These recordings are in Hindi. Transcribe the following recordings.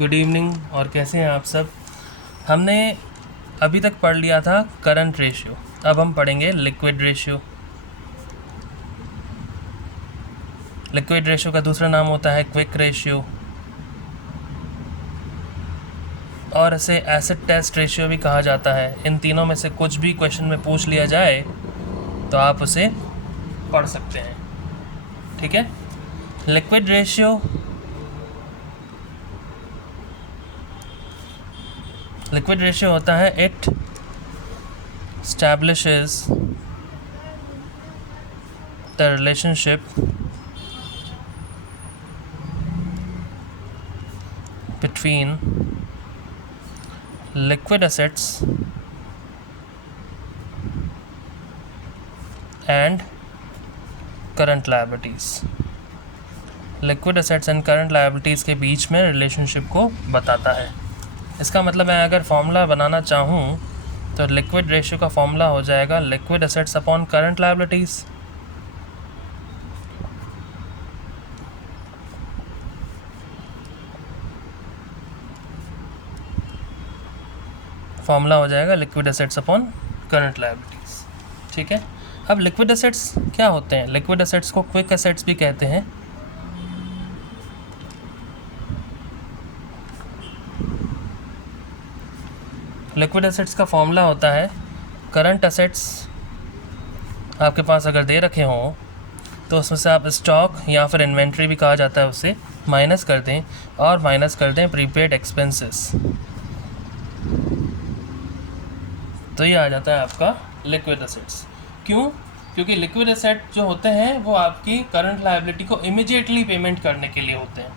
Good evening. और कैसे हैं आप सब। हमने अभी तक पढ़ लिया था करंट रेशियो, अब हम पढ़ेंगे लिक्विड रेशियो। लिक्विड रेशियो का दूसरा नाम होता है क्विक रेशियो, और इसे एसिड टेस्ट रेशियो भी कहा जाता है। इन तीनों में से कुछ भी क्वेश्चन में पूछ लिया जाए तो आप उसे पढ़ सकते हैं। ठीक है। लिक्विड रेशियो होता है it establishes the relationship between liquid assets and current liabilities। Liquid assets and current liabilities के बीच में रिलेशनशिप को बताता है। इसका मतलब मैं अगर फॉर्मूला बनाना चाहूँ तो लिक्विड रेशियो का फॉर्मूला हो जाएगा liquid assets upon current liabilities. Formula हो जाएगा liquid assets upon current liabilities. ठीक है। अब लिक्विड असेट्स क्या होते हैं? लिक्विड असेट्स को क्विक असेट्स भी कहते हैं। लिक्विड असेट्स का फॉर्मूला होता है करंट असेट्स आपके पास अगर दे रखे हों तो उसमें से आप स्टॉक या फिर इन्वेंट्री भी कहा जाता है उससे माइनस कर दें, और माइनस कर दें प्रीपेड एक्सपेंसेस, तो ये आ जाता है आपका लिक्विड असेट्स। क्यों? क्योंकि लिक्विड असेट जो होते हैं वो आपकी करंट लायबिलिटी को इमीडिएटली पेमेंट करने के लिए होते हैं।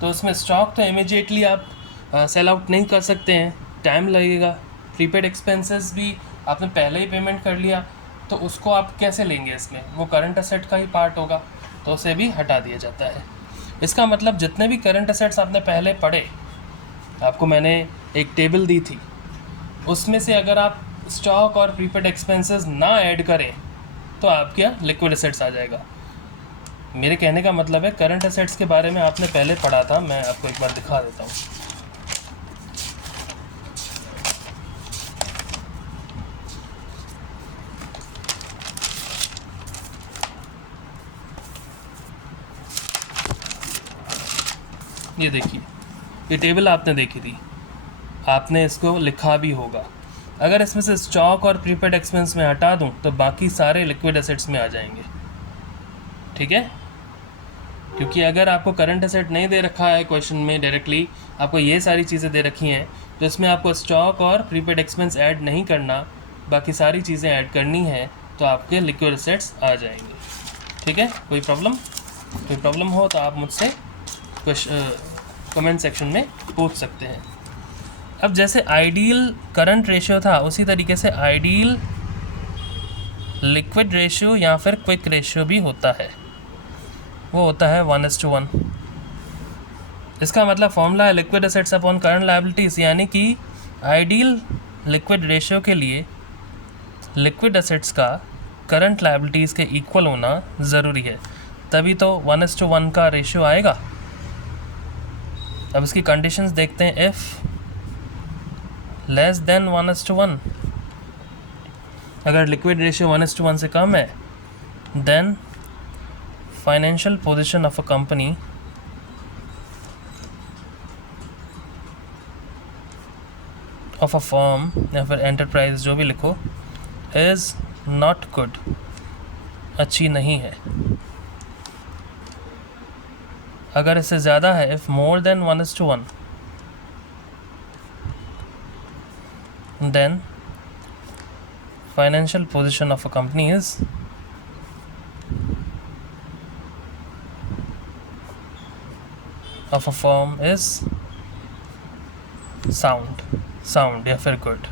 तो उसमें स्टॉक तो इमीडिएटली आप सेल आउट नहीं कर सकते हैं, टाइम लगेगा। प्रीपेड एक्सपेंसेस भी आपने पहले ही पेमेंट कर लिया, तो उसको आप कैसे लेंगे? इसमें वो करंट असेट का ही पार्ट होगा, तो उसे भी हटा दिया जाता है। इसका मतलब जितने भी करंट असेट्स आपने पहले पढ़े, आपको मैंने एक टेबल दी थी, उसमें से अगर आप स्टॉक और प्रीपेड एक्सपेंसेस ना ऐड करें तो आपका लिक्विड असेट्स आ जाएगा। मेरे कहने का मतलब है करंट असेट्स के बारे में आपने पहले पढ़ा था, मैं आपको एक बार दिखा देता हूँ। ये देखिए, ये टेबल आपने देखी थी, आपने इसको लिखा भी होगा। अगर इसमें से स्टॉक और प्रीपेड एक्सपेंस में हटा दूं तो बाकी सारे लिक्विड एसेट्स में आ जाएंगे। ठीक है। क्योंकि अगर आपको करंट एसेट नहीं दे रखा है क्वेश्चन में डायरेक्टली, आपको ये सारी चीज़ें दे रखी हैं तो इसमें आपको स्टॉक और प्रीपेड एक्सपेंस ऐड नहीं करना, बाकी सारी चीज़ें ऐड करनी है, तो आपके लिक्विड एसेट्स आ जाएंगे। ठीक है। कोई प्रॉब्लम हो तो आप मुझसे कमेंट सेक्शन में पूछ सकते हैं। अब जैसे आइडियल करंट रेशियो था, उसी तरीके से आइडियल लिक्विड रेशियो या फिर क्विक रेशियो भी होता है। वो होता है 1:1। इसका मतलब फॉर्मूला है liquid assets upon current liabilities, यानी कि आइडियल लिक्विड रेशियो के लिए लिक्विड असेट्स का करंट लायबिलिटीज़ के इक्वल होना ज़रूरी है, तभी तो 1:1 का रेशियो आएगा। अब इसकी कंडीशंस देखते हैं। इफ़ लेस देन 1:1, अगर लिक्विड रेशियो 1:1 से कम है, then financial position of a company of a firm या फिर एंटरप्राइज, जो भी लिखो, इज़ नॉट गुड, अच्छी नहीं है। अगर इससे ज़्यादा है, if more than 1:1, then financial position of a company is of a firm is sound या फिर good।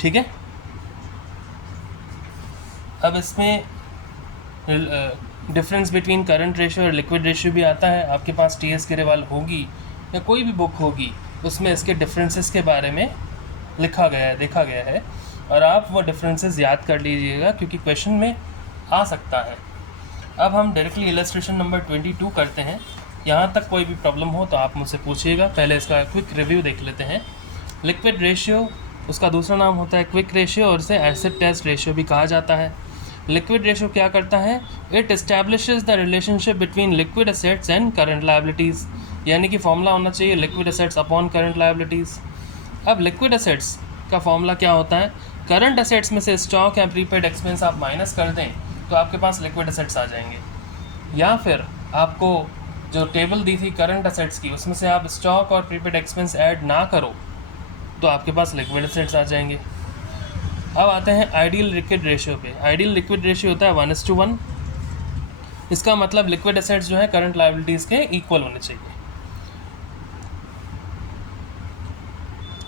ठीक है। अब इसमें डिफरेंस बिटवीन करंट रेशियो और लिक्विड रेशियो भी आता है। आपके पास TS ग्रेवाल होगी या कोई भी बुक होगी, उसमें इसके डिफरेंसेस के बारे में लिखा गया है, देखा गया है, और आप वो डिफरेंसेस याद कर लीजिएगा क्योंकि क्वेश्चन में आ सकता है। अब हम डायरेक्टली इलस्ट्रेशन नंबर 22 करते हैं। यहाँ तक कोई भी प्रॉब्लम हो तो आप मुझसे पूछिएगा। पहले इसका क्विक रिव्यू देख लेते हैं। लिक्विड रेशियो, उसका दूसरा नाम होता है क्विक रेशियो और इसे एसिड टेस्ट रेशियो भी कहा जाता है। लिक्विड रेशियो क्या करता है? It establishes the relationship between liquid assets and current liabilities, यानी कि फॉर्मूला होना चाहिए liquid assets upon current liabilities. अब लिक्विड एसेट्स का फॉर्मूला क्या होता है? करंट एसेट्स में से स्टॉक या प्रीपेड एक्सपेंस आप माइनस कर दें तो आपके पास लिक्विड एसेट्स आ जाएंगे, या फिर आपको जो टेबल दी थी करंट एसेट्स की उसमें से आप स्टॉक और प्रीपेड एक्सपेंस ऐड ना करो तो आपके पास लिक्विड एसेट्स आ जाएंगे। अब आते हैं आइडियल लिक्विड रेशियो पे। आइडियल लिक्विड रेशियो होता है 1:1। इसका मतलब लिक्विड एसेट्स जो है करंट लायबिलिटीज़ के इक्वल होने चाहिए।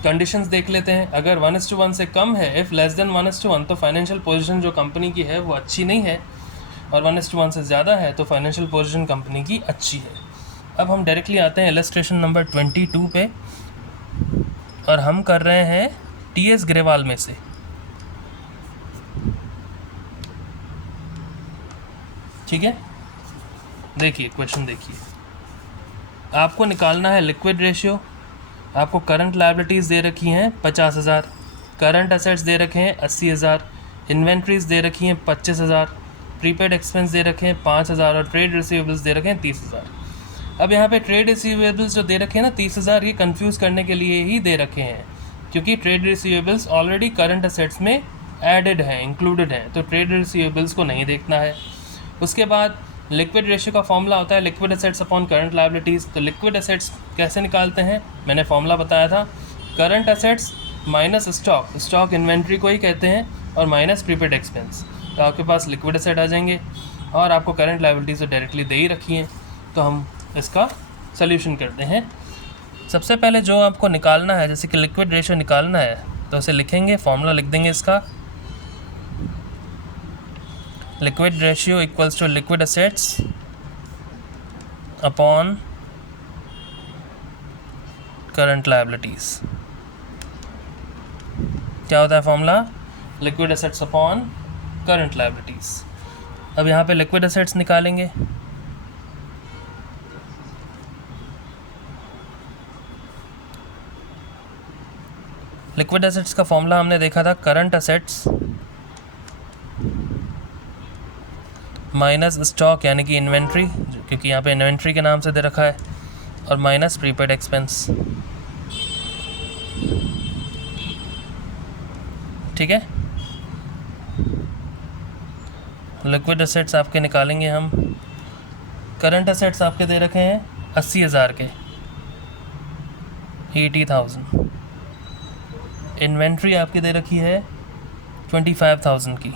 कंडीशंस देख लेते हैं। अगर 1:1 से कम है, इफ़ लेस देन 1:1, तो फाइनेंशियल पोजीशन जो कंपनी की है वो अच्छी नहीं है, और 1:1 से ज़्यादा है तो फाइनेंशियल पोजीशन कंपनी की अच्छी है। अब हम डायरेक्टली आते हैं इलस्ट्रेशन नंबर 22 पे, और हम कर रहे हैं टीएस ग्रेवाल में से। ठीक है, देखिए क्वेश्चन देखिए। आपको निकालना है लिक्विड रेशियो। आपको करंट लायबिलिटीज़ दे रखी हैं 50,000, करंट एसेट्स दे रखे हैं 80,000, इन्वेंट्रीज दे रखी हैं 25,000, प्रीपेड एक्सपेंस दे रखे हैं 5,000 और ट्रेड रिसीवेबल्स दे रखे हैं 30,000। अब यहाँ पे ट्रेड रिसीवेबल्स जो दे रखे हैं ना 30,000, ये कंफ्यूज करने के लिए ही दे रखे हैं, क्योंकि trade receivables already current assets में एडेड हैं, इंक्लूडेड हैं, तो ट्रेड रिसीवेबल्स को नहीं देखना है। उसके बाद लिक्विड रेशियो का फॉर्मूला होता है liquid assets upon current liabilities. तो लिक्विड एसेट्स कैसे निकालते हैं? मैंने फॉर्मूला बताया था, current assets minus stock, stock inventory को ही कहते हैं, और माइनस प्रीपेड एक्सपेंस, तो आपके पास लिक्विड एसेट आ जाएंगे। और आपको करंट लायबिलिटीज़ तो डायरेक्टली दे ही रखी हैं, तो हम इसका सल्यूशन करते हैं। सबसे पहले जो आपको निकालना है, जैसे कि लिक्विड रेशियो निकालना है, तो उसे लिखेंगे, फॉर्मूला लिख देंगे इसका, liquid ratio equals to liquid assets upon current liabilities. क्या होता है formula? Liquid assets upon current liabilities. अब यहाँ पे लिक्विड एसेट्स निकालेंगे। लिक्विड एसेट्स का फॉर्मूला हमने देखा था करंट एसेट्स माइनस स्टॉक यानी कि इन्वेंट्री, क्योंकि यहाँ पे इन्वेंट्री के नाम से दे रखा है, और माइनस प्रीपेड एक्सपेंस। ठीक है, लिक्विड एसेट्स आपके निकालेंगे हम। करंट एसेट्स आपके दे रखे हैं 80,000 के, 80,000। इन्वेंट्री आपकी दे रखी है 25,000 की,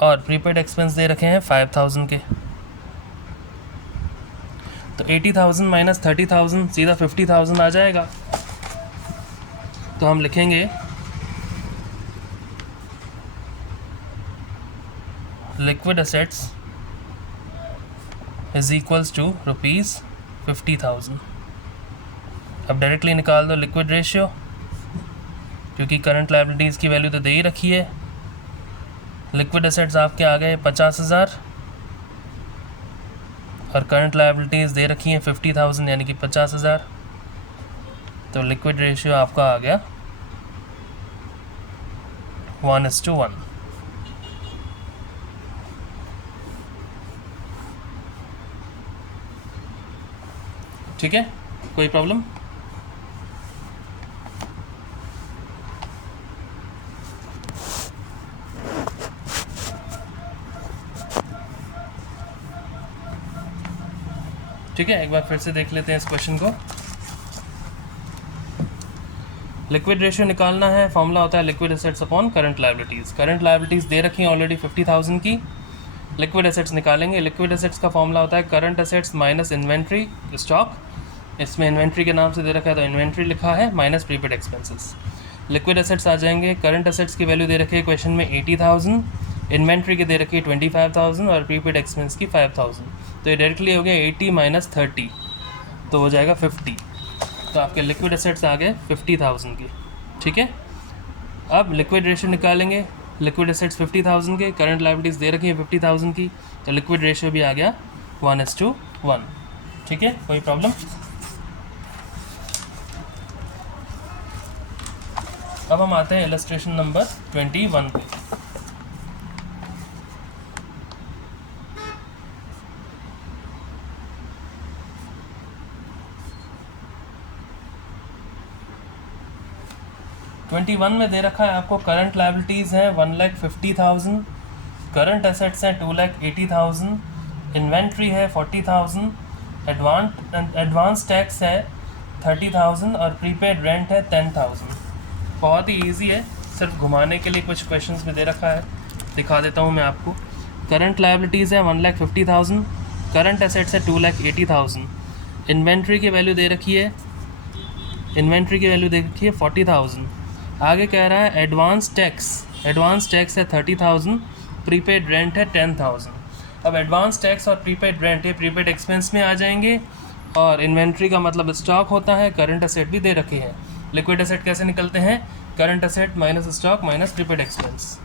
और प्रीपेड एक्सपेंस दे रखे हैं 5,000 के। तो 80,000 माइनस 30,000 सीधा 50,000 आ जाएगा। तो हम लिखेंगे liquid assets is equals to ₹50,000। अब डायरेक्टली निकाल दो लिक्विड रेशियो, क्योंकि करंट लायबिलिटीज़ की वैल्यू तो दे ही रखी है। लिक्विड एसेट्स आपके आ गए 50,000, और करंट लायबिलिटीज़ दे रखी हैं 50,000 यानी कि 50,000। तो लिक्विड रेशियो आपका आ गया 1:1। ठीक है, कोई प्रॉब्लम? ठीक है, एक बार फिर से देख लेते हैं इस क्वेश्चन को। लिक्विड रेशियो निकालना है, फॉर्मूला होता है liquid assets upon current liabilities. करंट लायबिलिटीज़ दे रखी हैं ऑलरेडी 50,000 की, लिक्विड एसेट्स निकालेंगे। लिक्विड एसेट्स का फॉर्मूला होता है current assets minus inventory stock, इसमें इन्वेंट्री के नाम से दे रखा है तो इन्वेंट्री लिखा है, minus prepaid expenses. Liquid assets आ जाएंगे। करंट एसेट्स की वैल्यू दे रखी है क्वेश्चन में 80,000, इन्वेंट्री की दे रखी है 25,000 और प्रीपेड एक्सपेंस की 5,000। तो ये डायरेक्टली हो गया 80 माइनस 30, तो हो जाएगा 50। तो आपके लिक्विड एसेट्स आ गए 50,000 की। ठीक है, अब लिक्विड रेशियो निकालेंगे। लिक्विड एसेट्स 50,000 के, करंट लायबिलिटीज़ दे रखी है 50,000 की, तो लिक्विड रेशियो भी आ गया 1:1। ठीक है, कोई प्रॉब्लम? अब हम आते हैं इलस्ट्रेशन नंबर 21 पे। ट्वेंटी वन में दे रखा है आपको करंट लायबिलिटीज़ हैं 1,50,000, करंट एसेट्स हैं 2,80,000, इन्वेंट्री है 40,000, एडवांस टैक्स है 30,000 और प्रीपेड रेंट है 10,000। बहुत ही इजी है, सिर्फ घुमाने के लिए कुछ क्वेश्चंस में दे रखा है, दिखा देता हूँ मैं आपको। करंट लायबिलिटीज़ है 1,50,000, करंट एसेट्स है 2,80,000, इन्वेंट्री की वैल्यू दे रखी है 40,000। आगे कह रहा है एडवांस टैक्स है 30,000, प्रीपेड रेंट है 10,000। अब एडवांस टैक्स और प्रीपेड रेंट ये प्रीपेड एक्सपेंस में आ जाएंगे, और इन्वेंट्री का मतलब स्टॉक होता है, करंट एसेट भी दे रखे हैं। लिक्विड एसेट कैसे निकलते हैं? Current asset minus stock minus prepaid expense.